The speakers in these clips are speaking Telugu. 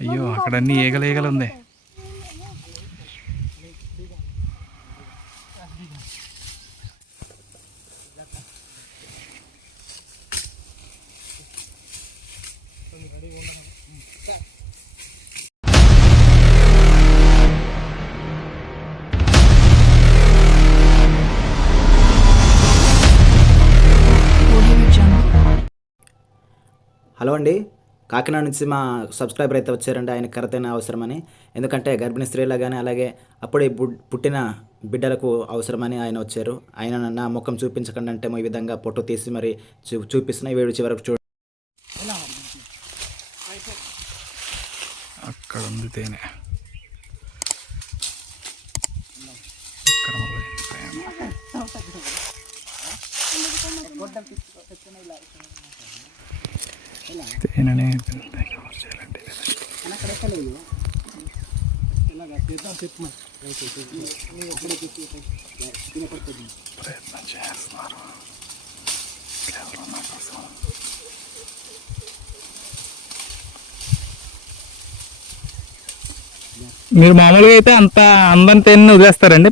అయ్యో అక్కడ అన్ని ఈగలు ఉంది. హలో అండి, కాకినాడ నుంచి మా సబ్స్క్రైబర్ అయితే వచ్చారండి. ఆయన కరతైన అవసరమని, ఎందుకంటే గర్భిణీ స్త్రీలా కానీ అలాగే అప్పుడే పుట్టిన బిడ్డలకు అవసరమని ఆయన వచ్చారు. ఆయన నా ముఖం చూపించకండి అంటే ఈ విధంగా ఫోటో తీసి మరి చూపిస్తున్నా. ఈ వీడియో చివరకు చూడండి. అక్కడ ఉంది తేనె. తేనెనే చేయాలండి. ప్రయత్నం చేస్తున్నారు. మీరు మామూలుగా అయితే అంత అందని తేనె వదిలేస్తారండి,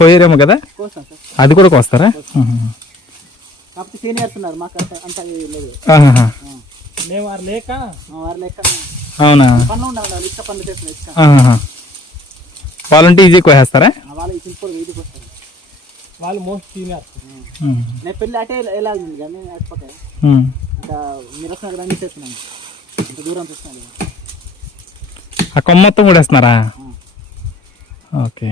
కొయ్యరేమో కదా, అది కూడా కోస్తారా? అవునా, వాళ్ళంటే ఈజీ కోసేస్తారా? వాళ్ళు మోస్ట్ సీనియర్. నేను పెళ్ళి అటే ఎలా ఉంది కానీ అటుపక్క ఇంకా నిరసన చేస్తున్నాను, ఇంత దూరం చూస్తున్నాను. ఆ కొమ్మ మొత్తం కూడా వేస్తున్నారా? ఓకే.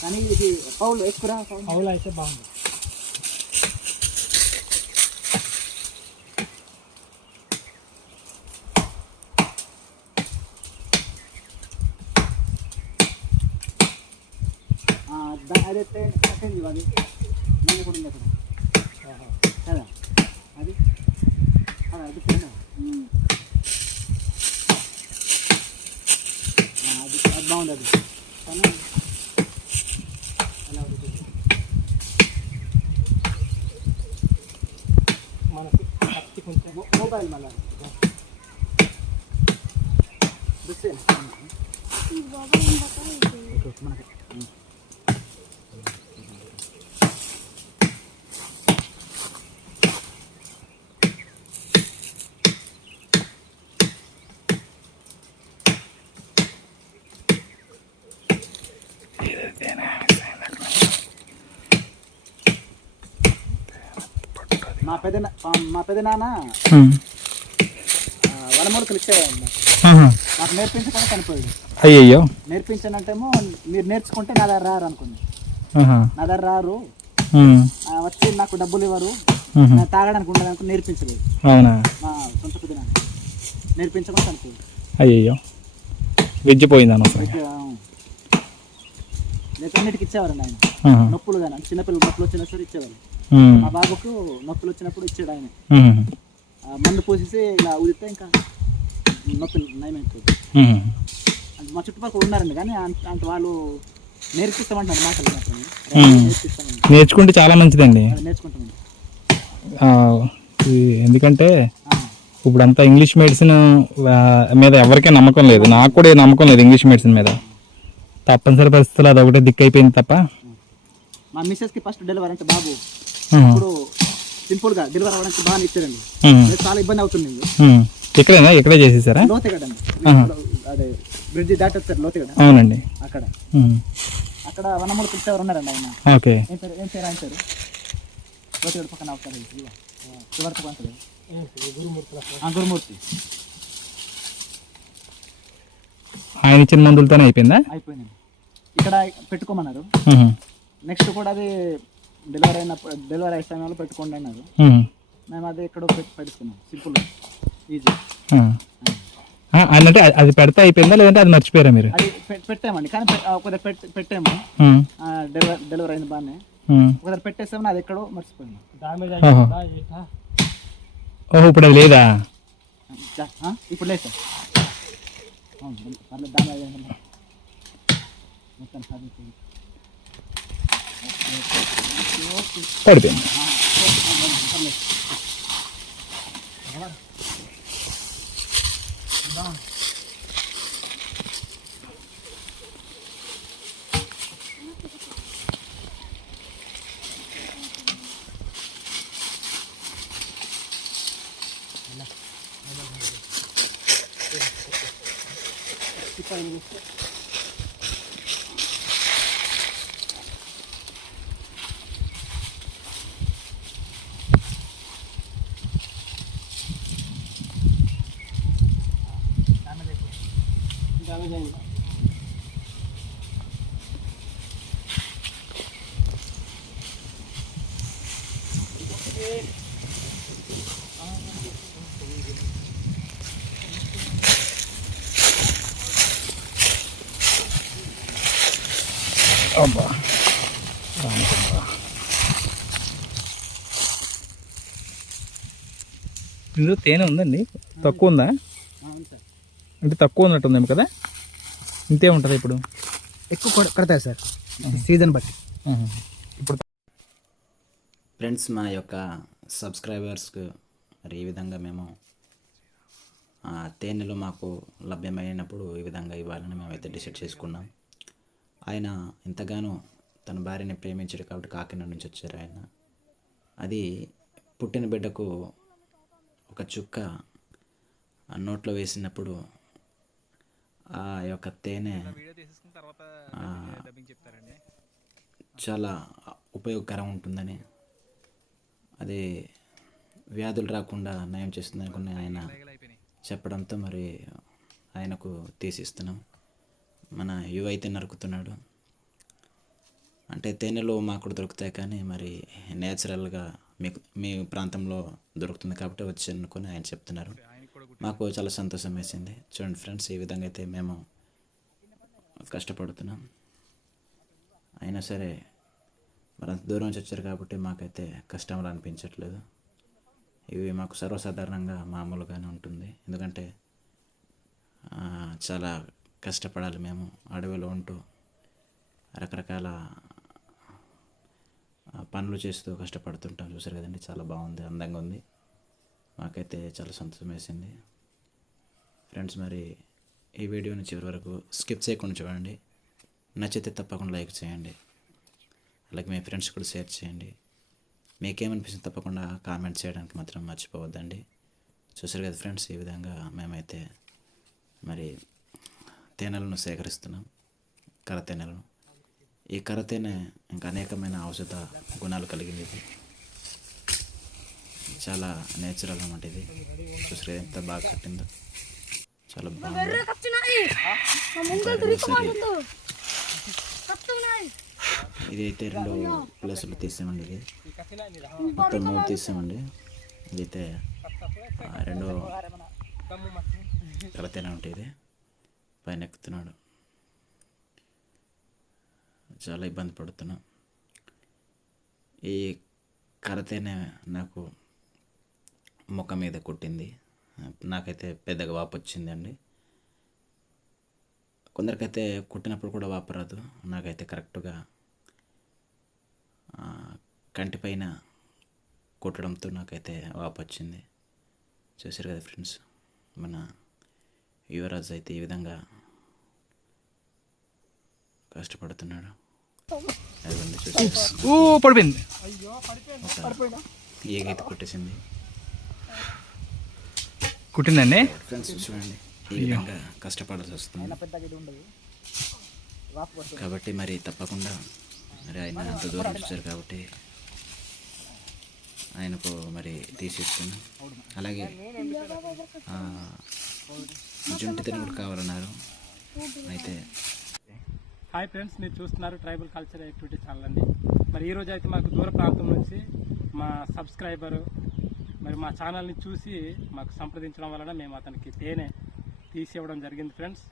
కానీ ఇది పౌలు ఎక్కువ పౌలు అయితే బాగుంది. అదైతే కట్టండి, అది నేను కూడా ఉంది అక్కడ కదా, అది అది అది బాగుంది. అది కానీ ఎలా మనకి కత్తి కొంచెం మొబైల్ మళ్ళీ మనకి మా పెద్ద నాన్న వనమూలికలు ఇచ్చేవాడు నాకు నేర్పించకుండా చనిపోయాడు. అయ్యో, నేర్పించానంటేమో మీరు నేర్చుకుంటే నా దగ్గర రారు అనుకుంది. నా దగ్గర రారు, వచ్చి నాకు డబ్బులు ఇవ్వరు, తాగడానికి ఉండదు అనుకుని నేర్పించలేదు. అవునా? మా సొంత పెద్ద నాన్న నేర్పించకుండా చనిపోయాడు. అయ్యో, విజ్జిపోయింది అనవసరం. అన్నిటికి ఇచ్చేవారండి ఆయన. నొప్పులు కానీ చిన్నపిల్లలు నొప్పులు వచ్చినా సరే ఇచ్చేవాళ్ళు. మా బాబుకు నొప్పులు వచ్చినప్పుడు ఇచ్చాడు ఆయన. మందు పోసేసి ఇలా ఊదితే ఇంకా నొప్పి నయమైపోతుంది. మా చుట్టుపక్కల ఉన్నారండి కానీ అంత వాళ్ళు నేర్పిస్తామంటారు మాటలు నేర్పిస్తామండి. నేర్చుకుంటే చాలా మంచిదండి. నేర్చుకుంటామండి, ఎందుకంటే ఇప్పుడు అంతా ఇంగ్లీష్ మెడిసిన్ మీద ఎవరికీ నమ్మకం లేదు. నాకు కూడా నమ్మకం లేదు ఇంగ్లీష్ మెడిసిన్ మీద. తప్పనిసరి పరిస్థితులు అది ఒకటే దిక్కు అయిపోయింది తప్ప. మా మిస్సెస్కి ఫస్ట్ డెలివరీ అంటే బాబు ఇప్పుడు సింపుల్ గా డెలివరీ అవ్వడానికి బాగా ఇచ్చారండి. చాలా ఇబ్బంది అవుతుంది. ఇక్కడేనా? ఇక్కడే చేసేసారా? లోతెగడండి, అదే బ్రిడ్జ్ దాటి వచ్చారు లోతెగడ. అవునండి. అక్కడ వనమూలికలు ఇచ్చేవారు ఉన్నారండి ఆయన. ఓకే. ఏం పేరు ఆయన పేరు? లోతెగడ పక్కన అవుతారు గురుమూర్తి. ఆయన ఇచ్చిన మందులతోనే అయిపోయిందా? అయిపోయింది. ఇక్కడ పెట్టుకోమన్నారు. నెక్స్ట్ కూడా అది డెలివరీ అయ్యే సమయంలో పెట్టుకోండి అన్నారు. మేము అది ఎక్కడో పెట్టుకున్నాం, సింపుల్ ఈజీ. అంటే అది పెడితే అయిపోయిందా లేదంటే అది మర్చిపోయారా మీరు? అది పెట్టామండి కానీ ఒకసారి పెట్టాము, డెలివరీ అయింది బాగానే. ఒకసారి పెట్టేసామని అది ఎక్కడో మర్చిపోయింది. ఓహో, ఇప్పుడు అది లేదా? ఇప్పుడు లేదు సార్. పర్లేదు, డ్యామేజ్ మొత్తం సాధించింది. పడిపోయింది. అబ్బా రామచంద్ర. ఇందులో తేనె ఉందండి, తక్కువ ఉందా? అవును సార్, అంటే తక్కువ ఉన్నట్టుందేమో కదా, ఇంతే ఉంటుంది ఇప్పుడు. ఎక్కువ కడతాయి సార్ సీజన్ బట్టి. ఇప్పుడు ఫ్రెండ్స్, మా యొక్క సబ్స్క్రైబర్స్కు మరి ఈ విధంగా మేము తేనెలు మాకు లభ్యమైనప్పుడు ఈ విధంగా ఇవ్వాలని మేమైతే డిసైడ్ చేసుకున్నాం. ఆయన ఎంతగానో తన భార్యని ప్రేమించాడు కాబట్టి కాకినాడ నుంచి వచ్చారు ఆయన. అది పుట్టిన బిడ్డకు ఒక చుక్క నోట్లో వేసినప్పుడు ఆ యొక్క తేనె చాలా ఉపయోగకరం ఉంటుందని, అది వ్యాధులు రాకుండా నయం చేస్తుంది అనుకుని ఆయన చెప్పడంతో మరి ఆయనకు తీసిస్తున్నాం. మన యువ అయితే నరుకుతున్నాడు. అంటే తేనెలు మాకు కూడా దొరుకుతాయి కానీ మరి నేచురల్గా మీ ప్రాంతంలో దొరుకుతుంది కాబట్టి వచ్చి అనుకుని ఆయన చెప్తున్నారు. మాకు చాలా సంతోషం వేసింది. చూడండి ఫ్రెండ్స్, ఈ విధంగా అయితే మేము కష్టపడుతున్నాం. అయినా సరే మరి అంత దూరం నుంచి వచ్చారు కాబట్టి మాకైతే కష్టంలా అనిపించట్లేదు. ఇవి మాకు సర్వసాధారణంగా మామూలుగానే ఉంటుంది. ఎందుకంటే చాలా కష్టపడాలి మేము అడవిలో ఉంటూ రకరకాల పనులు చేస్తూ కష్టపడుతుంటాం. చూసారు కదండి, చాలా బాగుంది, అందంగా ఉంది. మాకైతే చాలా సంతోషం వేసింది. ఫ్రెండ్స్, మరి ఈ వీడియోని చివరి వరకు స్కిప్ చేయకుండా చూడండి. నచ్చితే తప్పకుండా లైక్ చేయండి, అలాగే మీ ఫ్రెండ్స్ కూడా షేర్ చేయండి. మీకేమనిపిస్తుంది తప్పకుండా కామెంట్ చేయడానికి మాత్రం మర్చిపోవద్దండి. చూసారు కదా ఫ్రెండ్స్, ఈ విధంగా మేమైతే మరి తేనెలను సేకరిస్తున్నాం, కర్ర తేనెలను. ఈ కర్ర తేనె ఇంకా అనేకమైన ఔషధ గుణాలు కలిగింది. ఇది చాలా నేచురల్ అన్నమాట. ఇది చూసారు ఎంత బాగా కట్టిందో, చాలా బాగుంది. ఇది అయితే 2 ప్లేసులు తీసామండి. ఇది మొత్తం 3 తీసామండి. ఇదైతే 2 కలతేనే ఉంటుంది. పైన ఎక్కుతున్నాడు, చాలా ఇబ్బంది పడుతున్నా. ఈ కరతేనే నాకు ముఖం మీద కుట్టింది. నాకైతే పెద్దగా వాపు వచ్చిందండి. కొందరికైతే కుట్టినప్పుడు కూడా వాపు రాదు. నాకైతే కరెక్ట్గా కంటిపైన కుట్టడంతో నాకైతే వాపు వచ్చింది. చూసారు కదా ఫ్రెండ్స్, మన యువరాజు అయితే ఈ విధంగా కష్టపడుతున్నాడు. పడిపోయింది, ఏగైతే కుట్టేసింది. కుట్టిందండి ఫ్రెండ్స్ చూడండి, ఈ విధంగా కష్టపడాల్సి వస్తుంది కాబట్టి మరి తప్పకుండా మరి ఆయన అంత దూరం వచ్చారు కాబట్టి ఆయనకు మరి తీసిస్తున్నాం. అలాగే జుంటి తిని కూడా కావాలన్నారు. అయితే హాయ్ ఫ్రెండ్స్, మీరు చూస్తున్నారు ట్రైబల్ కల్చర్ యాక్టివిటీ ఛానల్ అండి. మరి ఈరోజు అయితే మాకు దూర ప్రాంతం నుంచి మా సబ్స్క్రైబరు మరి మా ఛానల్ని చూసి మాకు సంప్రదించడం వలన మేము అతనికి తేనె తీసి ఇవ్వడం జరిగింది ఫ్రెండ్స్.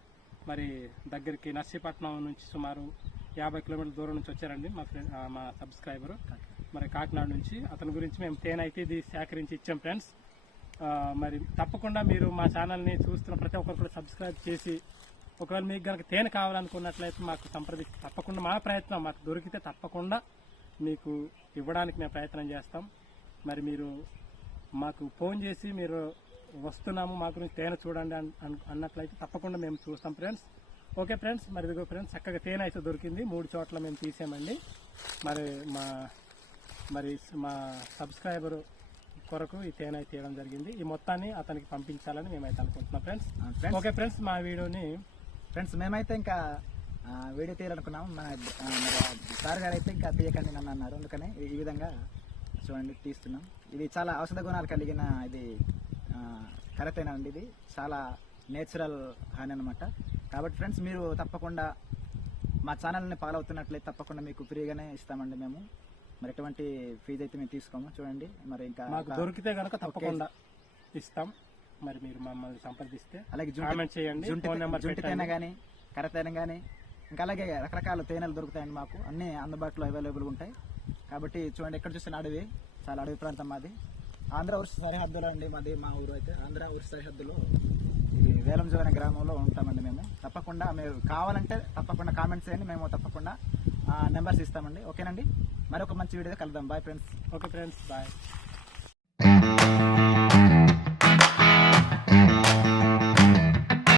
మరి దగ్గరికి నర్సీపట్నం నుంచి సుమారు 50 కిలోమీటర్ల దూరం నుంచి వచ్చారండి మా సబ్స్క్రైబరు. మరి కాకినాడ నుంచి అతని గురించి మేము తేనె అయితే ఇది సేకరించి ఇచ్చాం ఫ్రెండ్స్. మరి తప్పకుండా మీరు మా ఛానల్ని చూస్తున్న ప్రతి ఒక్కరు కూడా సబ్స్క్రైబ్ చేసి, ఒకవేళ మీకు కనుక తేనె కావాలనుకున్నట్లయితే మాకు తప్పకుండా మా ప్రయత్నం మాకు దొరికితే తప్పకుండా మీకు ఇవ్వడానికి మేము ప్రయత్నం చేస్తాం. మరి మీరు మాకు ఫోన్ చేసి మీరు వస్తున్నాము మా గురించి తేనె చూడండి అన్నట్లయితే తప్పకుండా మేము చూస్తాం ఫ్రెండ్స్. ఓకే ఫ్రెండ్స్, మరి ఇదిగో ఫ్రెండ్స్ చక్కగా తేనె అయితే దొరికింది. 3 చోట్ల మేము తీసామండి. మరి మా సబ్స్క్రైబర్ కొరకు ఈ తేనె అయితే తీయడం జరిగింది. ఈ మొత్తాన్ని అతనికి పంపించాలని మేమైతే అనుకుంటున్నాం ఫ్రెండ్స్. ఓకే ఫ్రెండ్స్, మా వీడియోని ఫ్రెండ్స్ మేమైతే ఇంకా వీడియో తీయాలనుకున్నాం. మన సార్ గారు అయితే ఇంకా తీయకండి నన్ను అన్నారు. అందుకని ఈ విధంగా చూడండి తీస్తున్నాం. ఇది చాలా ఔషధ గుణాలు కలిగిన ఇది కరతేనా అండి. ఇది చాలా నేచురల్ హాని అనమాట. కాబట్టి ఫ్రెండ్స్ మీరు తప్పకుండా మా ఛానల్ని ఫాలో అవుతున్నట్లయితే తప్పకుండా మీకు ఫ్రీగానే ఇస్తామండి మేము. మరి ఎటువంటి ఫీజు అయితే మేము తీసుకోము. చూడండి మరి ఇంకా మాకు దొరికితే కనుక తప్పకుండా ఇస్తాం. మరి మీరు మమ్మల్ని సంప్రదిస్తే అలాగే కామెంట్ చేయండి. ఫోన్ నెంబర్ జుంటి తేనె కానీ కరతేనె కానీ ఇంకా అలాగే రకరకాల తేనెలు దొరుకుతాయండి. మాకు అన్ని అందుబాటులో అవైలబుల్ ఉంటాయి. కాబట్టి చూడండి ఎక్కడ చూసిన అడవి, చాలా అడవి ప్రాంతం మాది. ఆంధ్ర ఉర్స్ సరిహద్దులో అండి మాది. మా ఊరు అయితే ఆంధ్ర ఉర్స్ సరిహద్దులో ఈ వేలంజో అనే గ్రామంలో ఉంటామండి మేము. తప్పకుండా మీరు కావాలంటే తప్పకుండా కామెంట్స్ చేయండి. మేము తప్పకుండా నెంబర్స్ ఇస్తామండి. ఓకేనండి, మరొక మంచి వీడియో కలుద్దాం. Bye friends. Okay friends, bye.